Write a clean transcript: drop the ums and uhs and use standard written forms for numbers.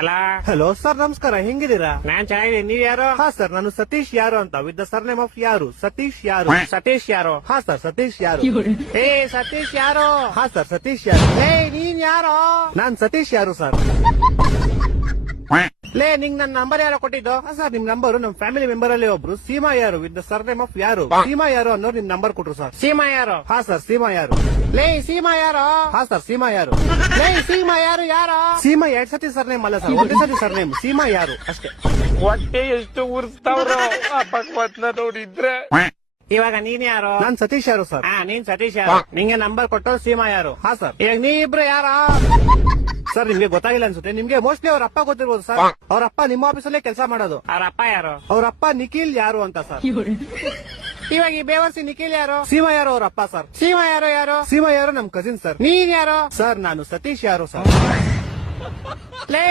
ಅಲ್ಲ hello sir, ನಮಸ್ಕಾರ. ಹೆಂಗಿದ್ದೀರಾ? ನಾನ್ ಚೆನ್ನಾಗಿದ್ದೀನಿ. ನೀವ್ ಯಾರು? ಹಾ ಸರ್, ನಾನು ಸತೀಶ್ ಯಾರು ಅಂತ, ವಿತ್ ದ ಸರ್ನೇಮ್ ಆಫ್ ಯಾರು. ಸತೀಶ್ ಯಾರು. ಸತೀಶ್ ಯಾರು? ಹಾ ಸರ್, ಸತೀಶ್ ಯಾರು. ಏ ಸತೀಶ್ ಯಾರು? ಹಾ ಸರ್, ಸತೀಶ್ ಯಾರು. ಏ ನೀನ್ ಯಾರು? ನಾನ್ ಸತೀಶ್ ಯಾರು ಸರ್. ಲೇ ನಿಂಗ್ ನನ್ ನಂಬರ್ ಯಾರೋ ಕೊಟ್ಟಿದ್ದು? ಹಾ ಸರ್, ನಿಮ್ ನಂಬರ್ ನಮ್ ಫ್ಯಾಮಿಲಿ ಮೆಂಬರ್ ಅಲ್ಲಿ ಒಬ್ರು ಸೀಮಾ ಯಾರು ವಿತ್ ದ ಸರ್ನೇಮ್ ಆಫ್ ಯಾರು, ಸೀಮಾ ಯಾರು ಅನ್ನೋರು ನಿಮ್ ನಂಬರ್ ಕೊಟ್ರು ಸರ್. ಸೀಮಾ ಯಾರು? ಹಾ ಸರ್, ಸೀಮಾ ಯಾರು. ಲೇ ಸೀಮಾ ಯಾರು? ಹಾ ಸರ್, ಸೀಮಾ ಯಾರು. ಲೇ ಸೀಮಾ ಯಾರು? ಯಾರು? ಸೀಮಾ 2 ಸತಿ ಸರ್ನೇಮ್ ಅಲ್ಲ ಸರ್, ಒಂದೇ ಸತಿ ಸರ್ನೇಮ್. ಸೀಮಾ ಯಾರು ಅಷ್ಟೇ. ಹೊಟ್ಟೆ ಎಷ್ಟು ಉರ್ಸ್ತಾವ್ರ ಪಕ್ವತ್ನ ನೋಡಿದ್ರೆ. ಇವಾಗ ನೀನ್ ಯಾರು? ನಾನ್ ಸತೀಶ್ ಯಾರು ಸರ್. ಹಾ ನೀನ್ ಸತೀಶ್ ಯಾರು? ನಿಂಗೆ ನಂಬರ್ ಕೊಟ್ಟು ಸೀಮಾ ಯಾರು? ಹಾ ಸರ್. ಈಗ ನೀ ಇಬ್ರು ಯಾರ? ಸರ್, ನಿಮ್ಗೆ ಗೊತ್ತಾಗಿಲ್ಲ ಅನ್ಸುತ್ತೆ. ನಿಮ್ಗೆ ಮೋಸ್ಟ್ಲಿ ಅವ್ರ ಅಪ್ಪ ಗೊತ್ತಿರ್ಬೋದು ಸರ್. ಅವ್ರ ಅಪ್ಪ ನಿಮ್ಮ ಆಫೀಸಲ್ಲೇ ಕೆಲಸ ಮಾಡೋದು. ಅವ್ರ ಅಪ್ಪ ಯಾರು? ಅವ್ರ ಅಪ್ಪ ನಿಖಿಲ್ ಯಾರು ಅಂತ ಸರ್. ಇವಾಗ ಈ ಬೇವರ್ಸಿ ನಿಖಿಲ್ ಯಾರು? ಸೀಮಾ ಯಾರು ಅವ್ರ ಅಪ್ಪ ಸರ್. ಸೀಮಾ ಯಾರು? ಯಾರು? ಸೀಮಾ ಯಾರು ನಮ್ ಕಸಿನ್ ಸರ್. ನೀನ್ ಯಾರು? ಸರ್, ನಾನು ಸತೀಶ್ ಯಾರು ಸರ್. ಲೇ